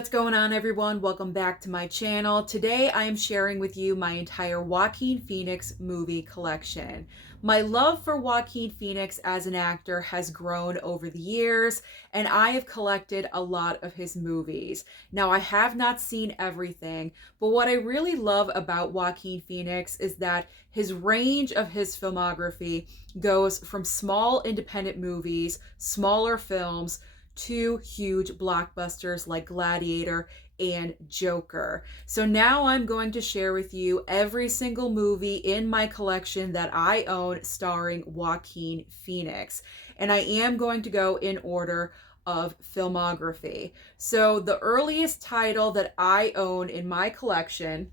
What's going on, everyone? Welcome back to my channel. Today I am sharing with you my entire Joaquin Phoenix movie collection. My love for Joaquin Phoenix as an actor has grown over the years, and I have collected a lot of his movies. Now, I have not seen everything, but what I really love about Joaquin Phoenix is that his range of his filmography goes from small independent movies, smaller films, two huge blockbusters like Gladiator and Joker. So now I'm going to share with you every single movie in my collection that I own starring Joaquin Phoenix. And I am going to go in order of filmography. So the earliest title that I own in my collection,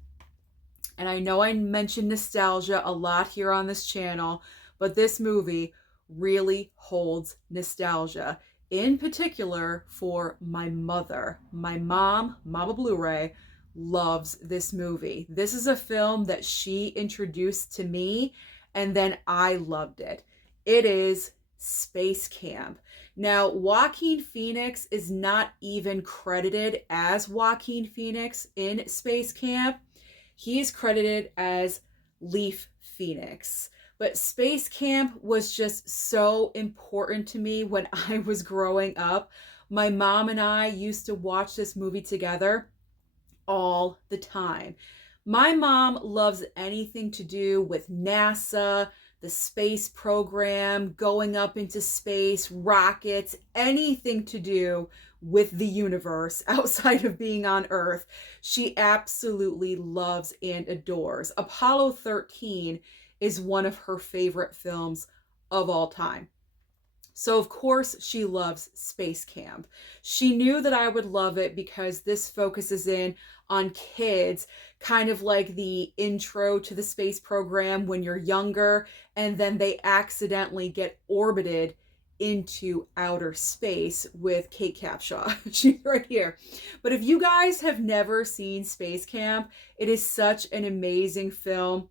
and I know I mentioned nostalgia a lot here on this channel, but this movie really holds nostalgia. In particular for my mother. My mom, Mama Blu-ray, loves this movie. This is a film that she introduced to me, and then I loved it. It is Space Camp. Now, Joaquin Phoenix is not even credited as Joaquin Phoenix in Space Camp. He is credited as Leaf Phoenix. But Space Camp was just so important to me when I was growing up. My mom and I used to watch this movie together all the time. My mom loves anything to do with NASA, the space program, going up into space, rockets, anything to do with the universe outside of being on Earth. She absolutely loves and adores. Apollo 13 is one of her favorite films of all time. So of course she loves Space Camp. She knew that I would love it because this focuses in on kids, kind of like the intro to the space program when you're younger, and then they accidentally get orbited into outer space with Kate Capshaw. She's right here. But if you guys have never seen Space Camp, it is such an amazing film.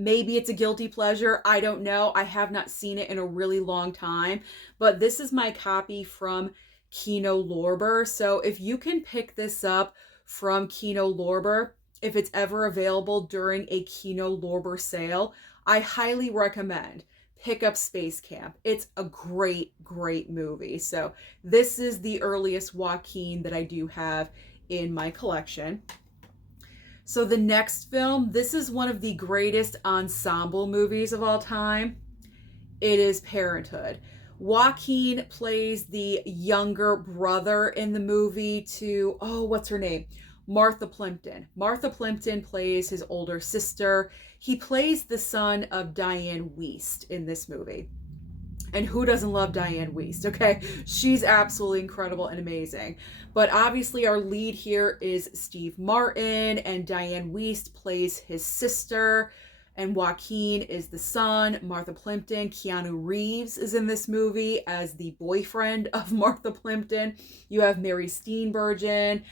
Maybe it's a guilty pleasure. I don't know. I have not seen it in a really long time. But this is my copy from Kino Lorber. So if you can pick this up from Kino Lorber, if it's ever available during a Kino Lorber sale, I highly recommend pick up Space Camp. It's a great, great movie. So this is the earliest Joaquin that I do have in my collection. So the next film, this is one of the greatest ensemble movies of all time. It is Parenthood. Joaquin plays the younger brother in the movie to, what's her name? Martha Plimpton. Martha Plimpton plays his older sister. He plays the son of Diane Wiest in this movie. And who doesn't love Diane Wiest, okay? She's absolutely incredible and amazing. But obviously our lead here is Steve Martin, and Diane Wiest plays his sister, and Joaquin is the son. Martha Plimpton, Keanu Reeves is in this movie as the boyfriend of Martha Plimpton. You have Mary Steenburgen,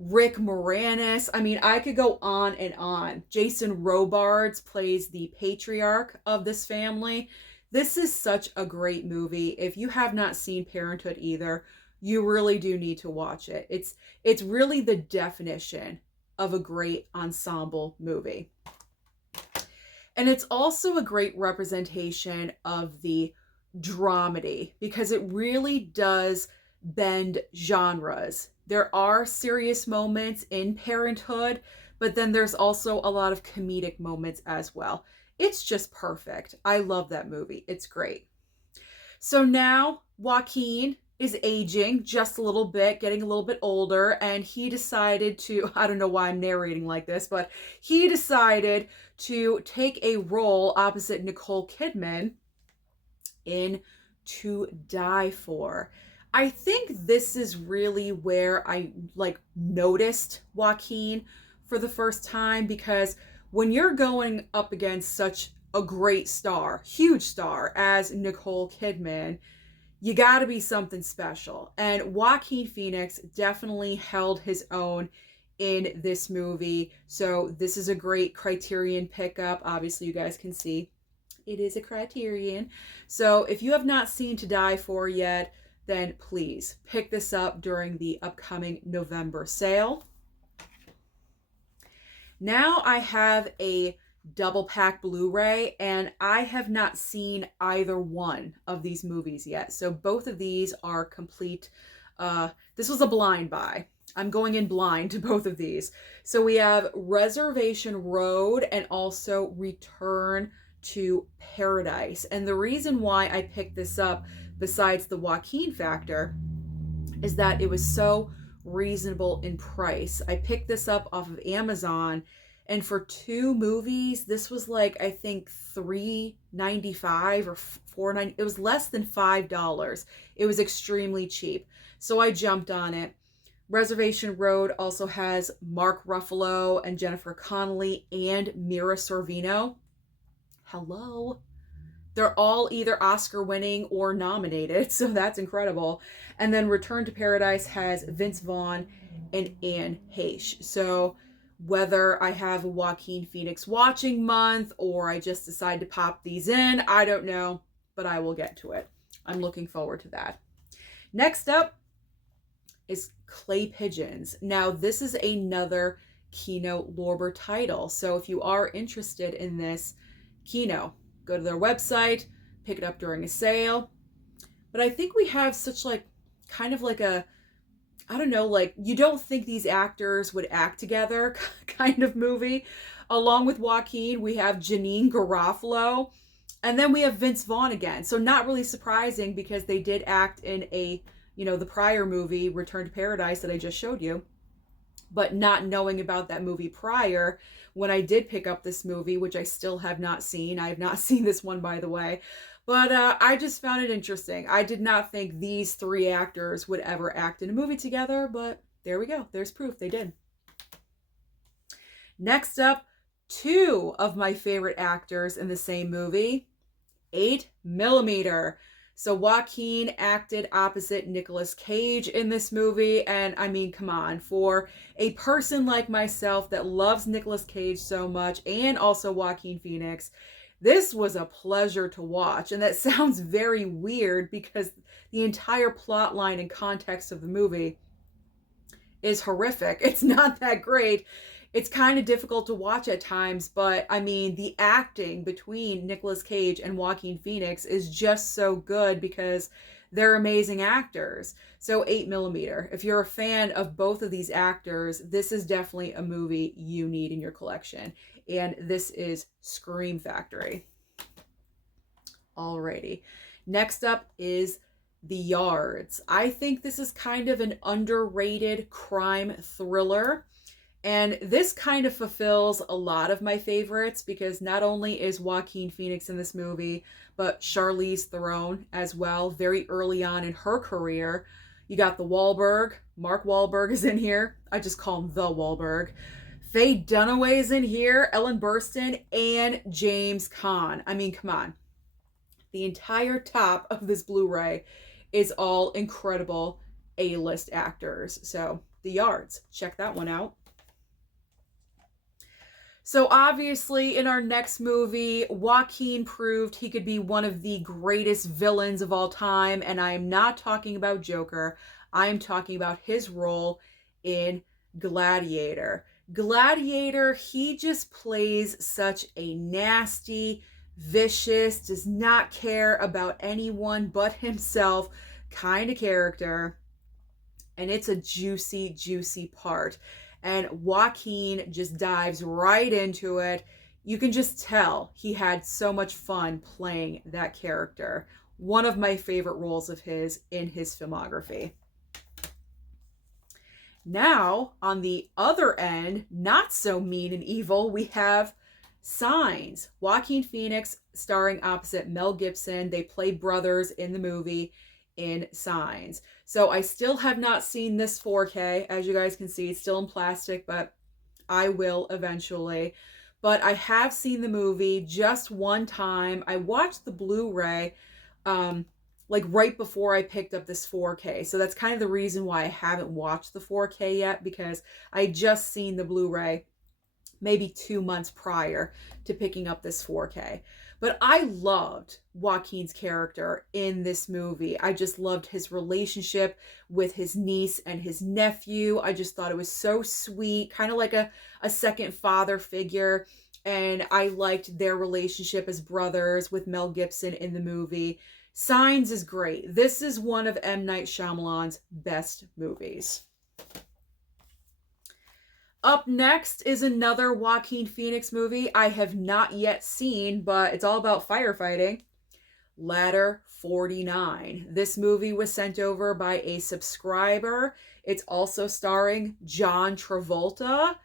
Rick Moranis. I mean, I could go on and on. Jason Robards plays the patriarch of this family. This is such a great movie. If you have not seen Parenthood either, you really do need to watch it. It's really the definition of a great ensemble movie. And it's also a great representation of the dramedy because it really does bend genres. There are serious moments in Parenthood, but then there's also a lot of comedic moments as well. It's just perfect. I love that movie. It's great. So now Joaquin is aging just a little bit, getting a little bit older, and he decided to, I don't know why I'm narrating like this, but he decided to take a role opposite Nicole Kidman in To Die For. I think this is really where I noticed Joaquin for the first time, because when you're going up against such a great star, huge star as Nicole Kidman, you got to be something special. And Joaquin Phoenix definitely held his own in this movie. So this is a great Criterion pickup. Obviously, you guys can see it is a Criterion. So if you have not seen To Die For yet, then please pick this up during the upcoming November sale. Now I have a double pack Blu-ray, and I have not seen either one of these movies yet. So both of these are complete. This was a blind buy. I'm going in blind to both of these. So we have Reservation Road and also Return to Paradise. And the reason why I picked this up, besides the Joaquin factor, is that it was so reasonable in price. I picked this up off of Amazon, and for two movies, this was like, I think $3.95 or $4.90. It was less than $5. It was extremely cheap. So I jumped on it. Reservation Road also has Mark Ruffalo and Jennifer Connelly and Mira Sorvino. Hello. They're all either Oscar winning or nominated, so that's incredible. And then Return to Paradise has Vince Vaughn and Anne Heche. So whether I have a Joaquin Phoenix watching month or I just decide to pop these in, I don't know, but I will get to it. I'm looking forward to that. Next up is Clay Pigeons. Now, this is another Kino Lorber title. So if you are interested in this, Kino, go to their website, pick it up during a sale. But I think we have such kind of a, I don't know, you don't think these actors would act together kind of movie. Along with Joaquin, we have Janeane Garofalo, and then we have Vince Vaughn again. So not really surprising, because they did act in the prior movie, Return to Paradise, that I just showed you. But not knowing about that movie prior, when I did pick up this movie, which I still have not seen. I have not seen this one, by the way. But I just found it interesting. I did not think these three actors would ever act in a movie together, but there we go. There's proof they did. Next up, two of my favorite actors in the same movie, 8mm. So Joaquin acted opposite Nicolas Cage in this movie, and I mean, come on, for a person like myself that loves Nicolas Cage so much, and also Joaquin Phoenix, this was a pleasure to watch. And that sounds very weird, because the entire plot line and context of the movie is horrific. It's not that great. It's kind of difficult to watch at times, but I mean, the acting between Nicolas Cage and Joaquin Phoenix is just so good, because they're amazing actors. So 8mm, if you're a fan of both of these actors, this is definitely a movie you need in your collection. And this is Scream Factory. Alrighty. Next up is The Yards. I think this is kind of an underrated crime thriller. And this kind of fulfills a lot of my favorites, because not only is Joaquin Phoenix in this movie, but Charlize Theron as well, very early on in her career. You got the Wahlberg. Mark Wahlberg is in here. I just call him the Wahlberg. Faye Dunaway is in here, Ellen Burstyn, and James Caan. I mean, come on. The entire top of this Blu-ray is all incredible A-list actors. So, The Yards. Check that one out. So obviously, in our next movie, Joaquin proved he could be one of the greatest villains of all time, and I am not talking about Joker. I am talking about his role in Gladiator. Gladiator, he just plays such a nasty, vicious, does not care about anyone but himself kind of character, and it's a juicy, juicy part. And Joaquin just dives right into it. You can just tell he had so much fun playing that character. One of my favorite roles of his in his filmography. Now, on the other end, not so mean and evil, we have Signs. Joaquin Phoenix starring opposite Mel Gibson. They play brothers in the movie in Signs. So I still have not seen this 4K. As you guys can see, it's still in plastic, but I will eventually. But I have seen the movie just one time. I watched the Blu-ray right before I picked up this 4K. So that's kind of the reason why I haven't watched the 4K yet, because I just seen the Blu-ray maybe 2 months prior to picking up this 4K. But I loved Joaquin's character in this movie. I just loved his relationship with his niece and his nephew. I just thought it was so sweet, kind of like a second father figure. And I liked their relationship as brothers with Mel Gibson in the movie. Signs is great. This is one of M. Night Shyamalan's best movies. Up next is another Joaquin Phoenix movie I have not yet seen, but it's all about firefighting. Ladder 49. This movie was sent over by a subscriber. It's also starring John Travolta.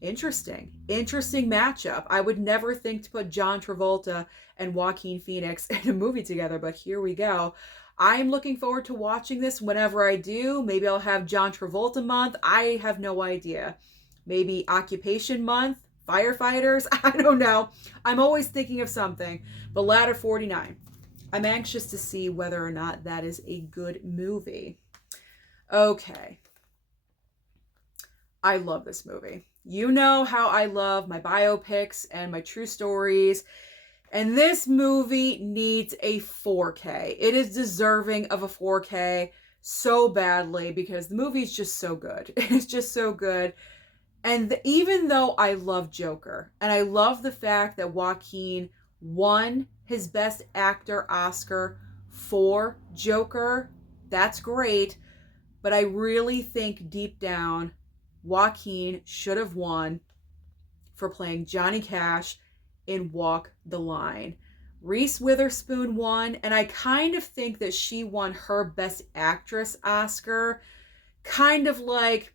Interesting matchup. I would never think to put John Travolta and Joaquin Phoenix in a movie together, but here we go. I am looking forward to watching this whenever I do. Maybe I'll have John Travolta month. I have no idea. Maybe occupation month, firefighters. I don't know. I'm always thinking of something. But Ladder 49. I'm anxious to see whether or not that is a good movie. Okay. I love this movie. You know how I love my biopics and my true stories. And this movie needs a 4K. It is deserving of a 4K so badly because the movie is just so good. It's just so good. And even though I love Joker, and I love the fact that Joaquin won his Best Actor Oscar for Joker, that's great. But I really think deep down, Joaquin should have won for playing Johnny Cash in Walk the Line. Reese Witherspoon won, and I kind of think that she won her Best Actress Oscar. Kind of like,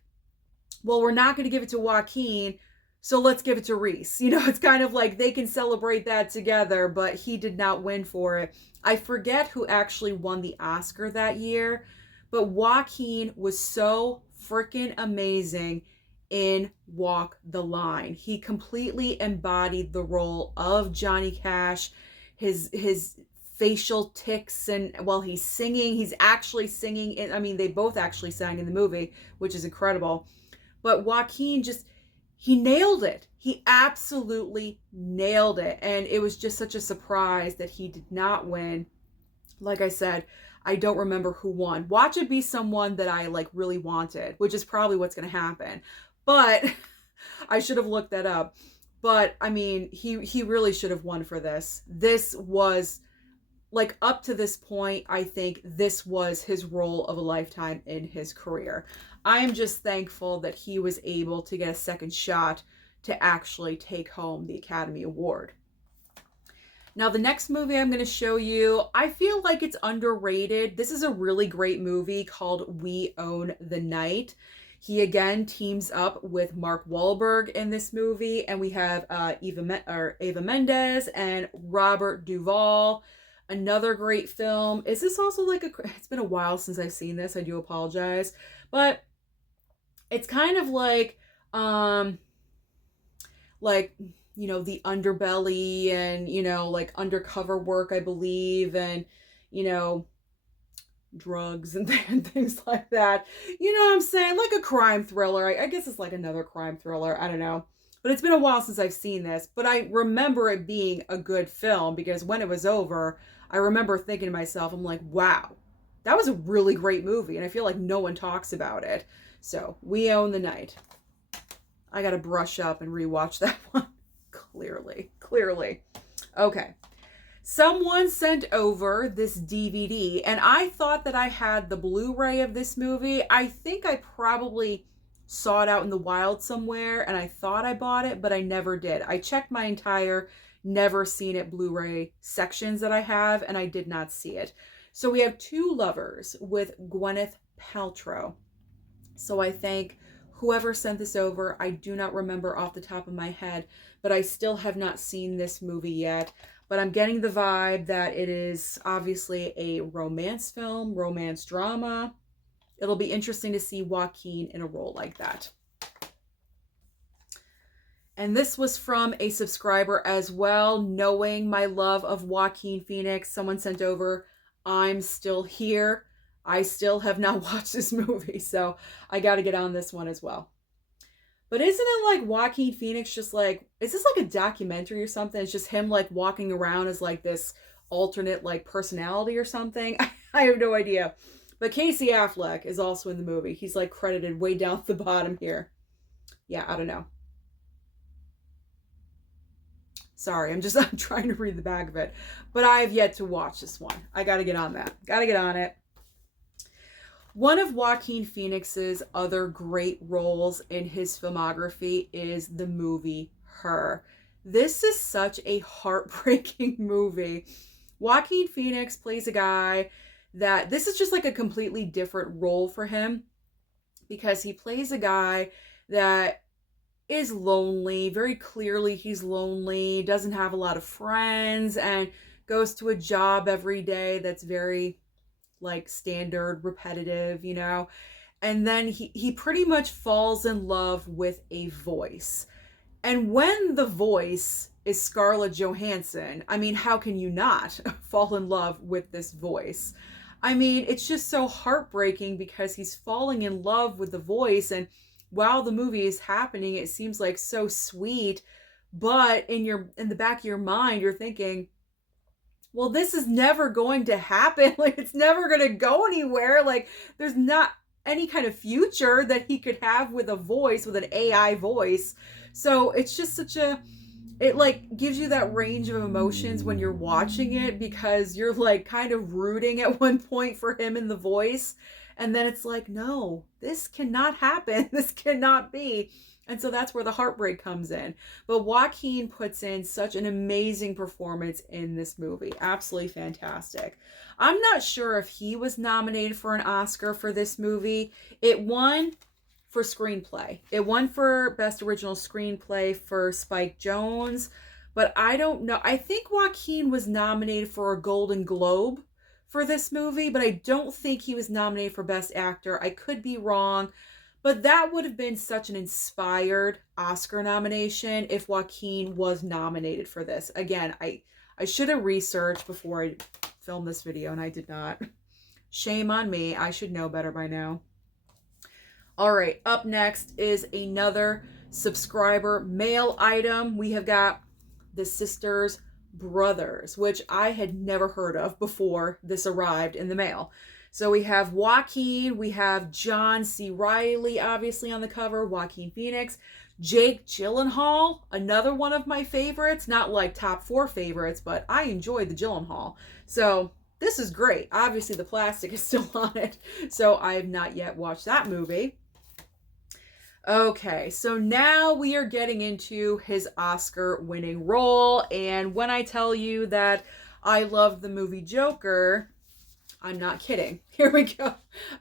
well, we're not going to give it to Joaquin, so let's give it to Reese. You know, it's kind of like they can celebrate that together, but he did not win for it. I forget who actually won the Oscar that year, but Joaquin was so freaking amazing in Walk the Line. He completely embodied the role of Johnny Cash. His facial tics, and while he's singing, he's actually singing. I mean, they both actually sang in the movie, which is incredible. But Joaquin he nailed it. He absolutely nailed it. And it was just such a surprise that he did not win. Like I said, I don't remember who won. Watch it be someone that I like really wanted, which is probably what's going to happen. But I should have looked that up. But I mean, he really should have won for this. This was like, up to this point, I think this was his role of a lifetime in his career. I'm just thankful that he was able to get a second shot to actually take home the Academy Award. Now, the next movie I'm going to show you, I feel like it's underrated. This is a really great movie called We Own the Night. He again teams up with Mark Wahlberg in this movie, and we have Eva Mendes and Robert Duvall. Another great film. Is this also like it's been a while since I've seen this. I do apologize. But it's kind of like, you know, the underbelly and, you know, like undercover work, I believe, and, you know, drugs and things like that. You know what I'm saying? Like a crime thriller. I guess it's like another crime thriller. I don't know. But it's been a while since I've seen this. But I remember it being a good film because when it was over, I remember thinking to myself, I'm like, wow, that was a really great movie. And I feel like no one talks about it. So, We Own the Night. I got to brush up and rewatch that one. Clearly. Okay. Someone sent over this DVD, and I thought that I had the Blu-ray of this movie. I think I probably saw it out in the wild somewhere, and I thought I bought it, but I never did. I checked my entire never seen it Blu-ray sections that I have, and I did not see it. So we have Two Lovers with Gwyneth Paltrow. So I thank whoever sent this over. I do not remember off the top of my head, but I still have not seen this movie yet. But I'm getting the vibe that it is obviously a romance film, romance drama. It'll be interesting to see Joaquin in a role like that. And this was from a subscriber as well, knowing my love of Joaquin Phoenix. Someone sent over, I'm Still Here. I still have not watched this movie, so I got to get on this one as well. But isn't it like Joaquin Phoenix just like, is this like a documentary or something? It's just him like walking around as like this alternate like personality or something? I have no idea. But Casey Affleck is also in the movie. He's like credited way down at the bottom here. Yeah, I don't know. Sorry, I'm trying to read the back of it. But I have yet to watch this one. I gotta get on that. Gotta get on it. One of Joaquin Phoenix's other great roles in his filmography is the movie Her. This is such a heartbreaking movie. Joaquin Phoenix plays a guy that this is just like a completely different role for him because he plays a guy that is lonely. Very clearly, he's lonely, doesn't have a lot of friends, and goes to a job every day that's very like standard, repetitive, you know. And then he pretty much falls in love with a voice. And when the voice is Scarlett Johansson, I mean, how can you not fall in love with this voice? I mean, it's just so heartbreaking because he's falling in love with the voice, and while the movie is happening, it seems like so sweet, but in the back of your mind, you're thinking, well, this is never going to happen. Like, it's never going to go anywhere. Like, there's not any kind of future that he could have with a voice, with an AI voice. So it's just it like gives you that range of emotions when you're watching it because you're like kind of rooting at one point for him in the voice. And then it's like, no, this cannot happen. This cannot be. And so that's where the heartbreak comes in. But Joaquin puts in such an amazing performance in this movie. Absolutely fantastic. I'm not sure if he was nominated for an Oscar for this movie. It won for screenplay. It won for Best Original Screenplay for Spike Jonze. But I don't know. I think Joaquin was nominated for a Golden Globe for this movie, but I don't think he was nominated for Best Actor. I could be wrong. But that would have been such an inspired Oscar nomination if Joaquin was nominated for this. Again, I should have researched before I filmed this video, and I did not. Shame on me. I should know better by now. All right, up next is another subscriber mail item. We have got The Sisters Brothers, which I had never heard of before this arrived in the mail. So we have Joaquin, we have John C. Reilly, obviously on the cover, Joaquin Phoenix, Jake Gyllenhaal, another one of my favorites, not like top 4 favorites, but I enjoyed the Gyllenhaal. So this is great. Obviously the plastic is still on it, so I have not yet watched that movie. Okay, so now we are getting into his Oscar-winning role, and when I tell you that I love the movie Joker, I'm not kidding. Here we go.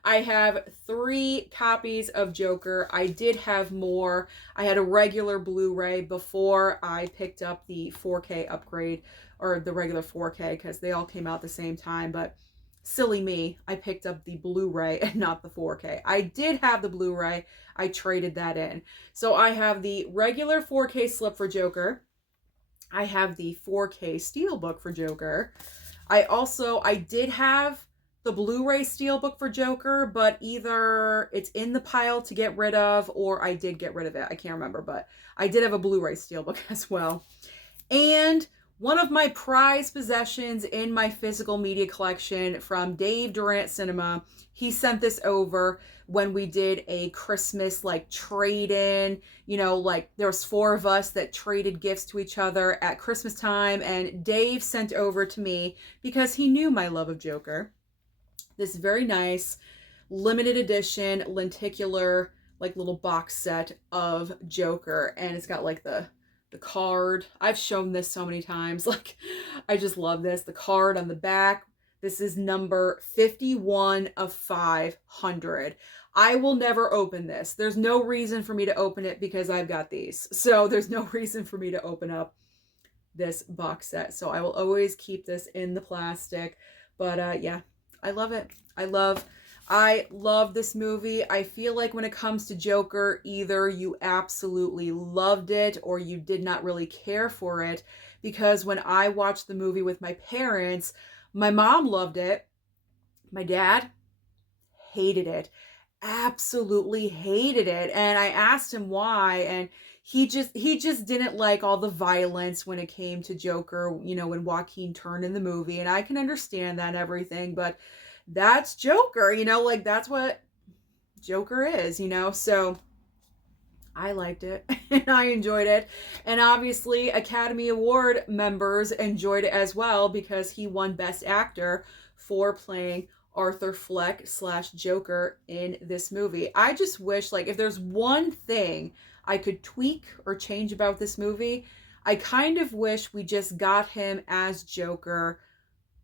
I have 3 copies of Joker. I did have more. I had a regular Blu-ray before I picked up the 4K upgrade, or the regular 4K, because they all came out at the same time, but silly me, I picked up the Blu-ray and not the 4K. I did have the Blu-ray. I traded that in. So I have the regular 4K slip for Joker. I have the 4K steelbook for Joker. I did have the Blu-ray steelbook for Joker, but either it's in the pile to get rid of or I did get rid of it. I can't remember, but I did have a Blu-ray steelbook as well. And one of my prized possessions in my physical media collection from Dave Durant Cinema, he sent this over when we did a Christmas like trade-in, you know, like there was 4 of us that traded gifts to each other at Christmas time, and Dave sent over to me because he knew my love of Joker this very nice limited edition lenticular like little box set of Joker, and it's got like the card. I've shown this so many times. Like, I just love this. The card on the back. This is number 51 of 500. I will never open this. There's no reason for me to open it because I've got these. So there's no reason for me to open up this box set. So I will always keep this in the plastic. But yeah, I love it. I love this movie. I feel like when it comes to Joker, either you absolutely loved it or you did not really care for it. Because when I watched the movie with my parents, my mom loved it. My dad hated it. absolutely hated it. And I asked him why, and he just didn't like all the violence when it came to Joker, when Joaquin turned in the movie. And I can understand that and everything, but that's Joker, like that's what Joker is. So I liked it and I enjoyed it. And obviously, Academy Award members enjoyed it as well because he won Best Actor for playing Arthur Fleck / Joker in this movie. I just wish, like, if there's one thing I could tweak or change about this movie, I kind of wish we just got him as Joker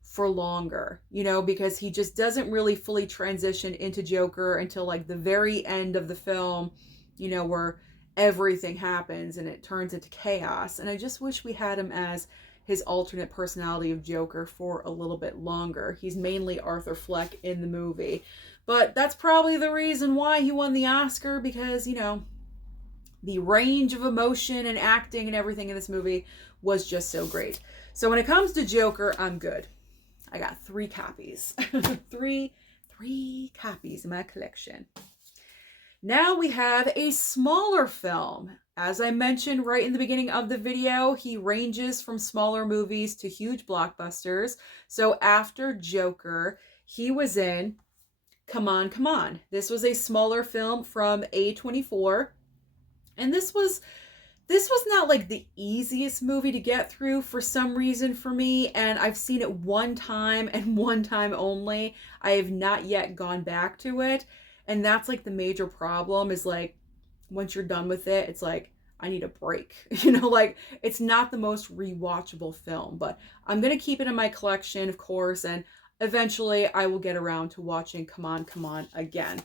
for longer, because he just doesn't really fully transition into Joker until like the very end of the film, where everything happens and it turns into chaos. And I just wish we had him as his alternate personality of Joker for a little bit longer. He's mainly Arthur Fleck in the movie. But that's probably the reason why he won the Oscar, because, the range of emotion and acting and everything in this movie was just so great. So when it comes to Joker, I'm good. I got 3 copies. three copies in my collection. Now we have a smaller film. As I mentioned right in the beginning of the video, he ranges from smaller movies to huge blockbusters. So after Joker, he was in Come On, Come On. This was a smaller film from A24. And this was not like the easiest movie to get through for some reason for me, and I've seen it one time and one time only. I have not yet gone back to it, and that's like the major problem is like once you're done with it, it's like I need a break. Like it's not the most rewatchable film, but I'm going to keep it in my collection, of course, and eventually I will get around to watching Come On, Come On again.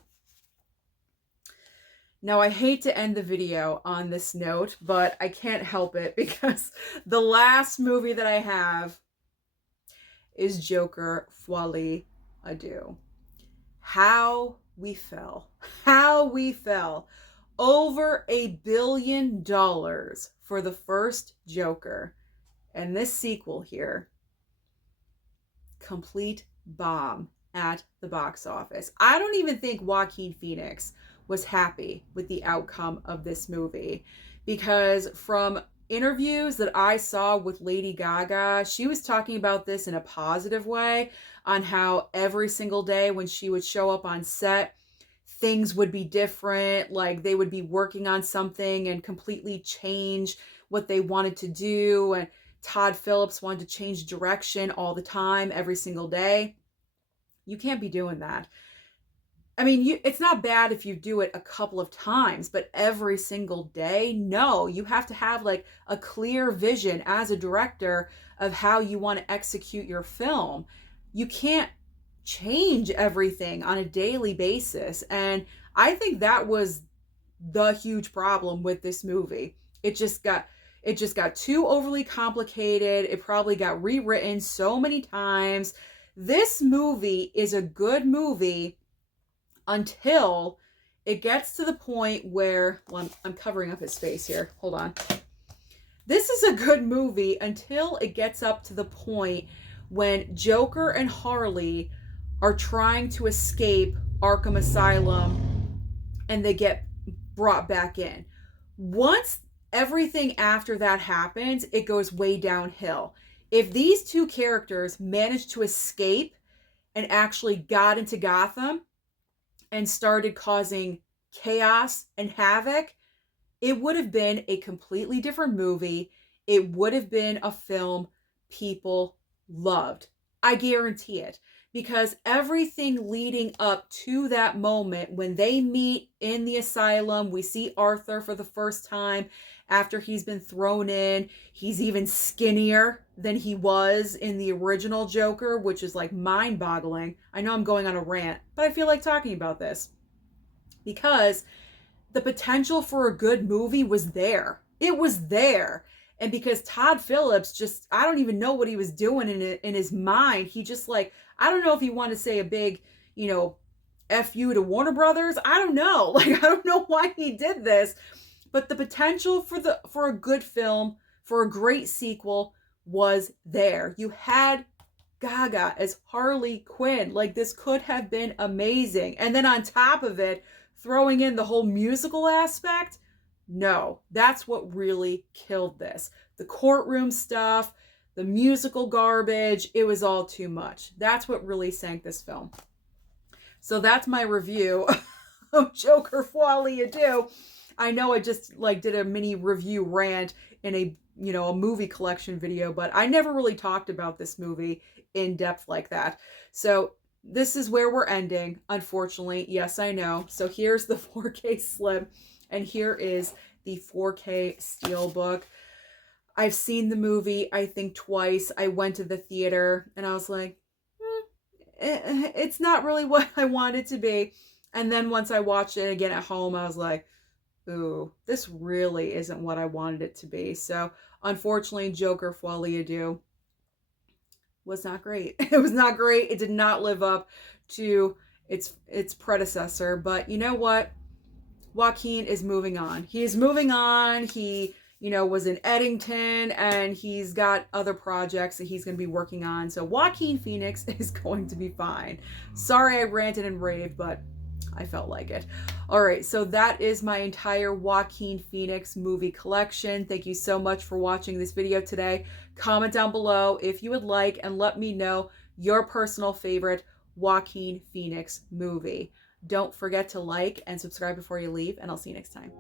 Now, I hate to end the video on this note, but I can't help it because the last movie that I have is Joker Folie à Deux. How we fell. Over $1 billion for the first Joker. And this sequel here, complete bomb at the box office. I don't even think Joaquin Phoenix was happy with the outcome of this movie, because from interviews that I saw with Lady Gaga, she was talking about this in a positive way, on how every single day when she would show up on set, things would be different, like they would be working on something and completely change what they wanted to do, and Todd Phillips wanted to change direction all the time, every single day. You can't be doing that. I mean, it's not bad if you do it a couple of times, but every single day, no. You have to have like a clear vision as a director of how you want to execute your film. You can't change everything on a daily basis. And I think that was the huge problem with this movie. It just got too overly complicated. It probably got rewritten so many times. This movie is a good movie until it gets to the point where, well, I'm covering up his face here. Hold on. This is a good movie until it gets up to the point when Joker and Harley are trying to escape Arkham Asylum and they get brought back in. Once everything after that happens, it goes way downhill. If these two characters managed to escape and actually got into Gotham and started causing chaos and havoc, it would have been a completely different movie. It would have been a film people loved. I guarantee it. Because everything leading up to that moment, when they meet in the asylum, we see Arthur for the first time after he's been thrown in. He's even skinnier than he was in the original Joker, which is like mind-boggling. I know I'm going on a rant, but I feel like talking about this because the potential for a good movie was there. It was there. And because Todd Phillips just, I don't even know what he was doing in his mind. He just like, I don't know if he wanted to say a big, F you to Warner Brothers. I don't know. Like, I don't know why he did this. But the potential for a good film, for a great sequel was there. You had Gaga as Harley Quinn. Like, this could have been amazing. And then on top of it, throwing in the whole musical aspect. No, that's what really killed this. The courtroom stuff, the musical garbage, it was all too much. That's what really sank this film. So that's my review of Joker Folie Ado. I know I just did a mini review rant in a movie collection video, but I never really talked about this movie in depth like that. So this is where we're ending, unfortunately. Yes, I know. So here's the 4K slip, and here is the 4K Steelbook. I've seen the movie, I think, twice. I went to the theater, and I was like, it's not really what I want it to be. And then once I watched it again at home, I was like, ooh, this really isn't what I wanted it to be. So unfortunately, Joker Folie Ado was not great. It was not great. It did not live up to its predecessor. But you know what? Joaquin is moving on. He is moving on. He, was in Eddington, and he's got other projects that he's going to be working on. So Joaquin Phoenix is going to be fine. Sorry I ranted and raved, but I felt like it. All right, so that is my entire Joaquin Phoenix movie collection. Thank you so much for watching this video today. Comment down below if you would like, and let me know your personal favorite Joaquin Phoenix movie. Don't forget to like and subscribe before you leave, and I'll see you next time.